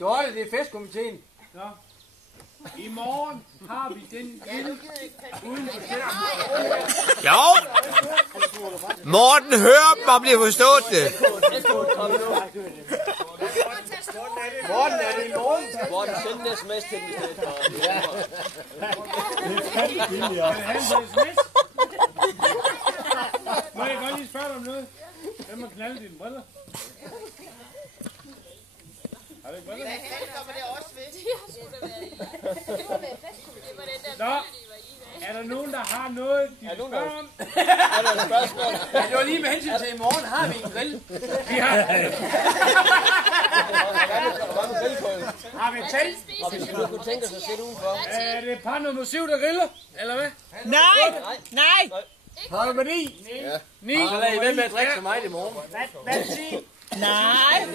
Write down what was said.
Dorte, det er festkomiteen. I morgen har vi den grill uden for skærmen. Jo! Morten, hør dem og bliver forstået det. Morten, er det i morgen? Morten, send en sms til den i stedet for. Må jeg godt lige spørge dig om noget? Hvem har knaldet dine briller? Har du ikke briller? Nå, er der nogen, der har noget, de vil spørge om? Er der et spørgsmål? Det var lige med hensyn til i morgen. Har vi en grill? Vi har... Hvad med grillkålen? Har vi telt? Og hvis du kunne tænke os at sætte udenfor? Er det par nummer 7, der griller? Eller hvad? Nej! Par nummer 9? Ja. 9? Så lad I være med at drikke så meget i morgen. Hvad siger I? Nej!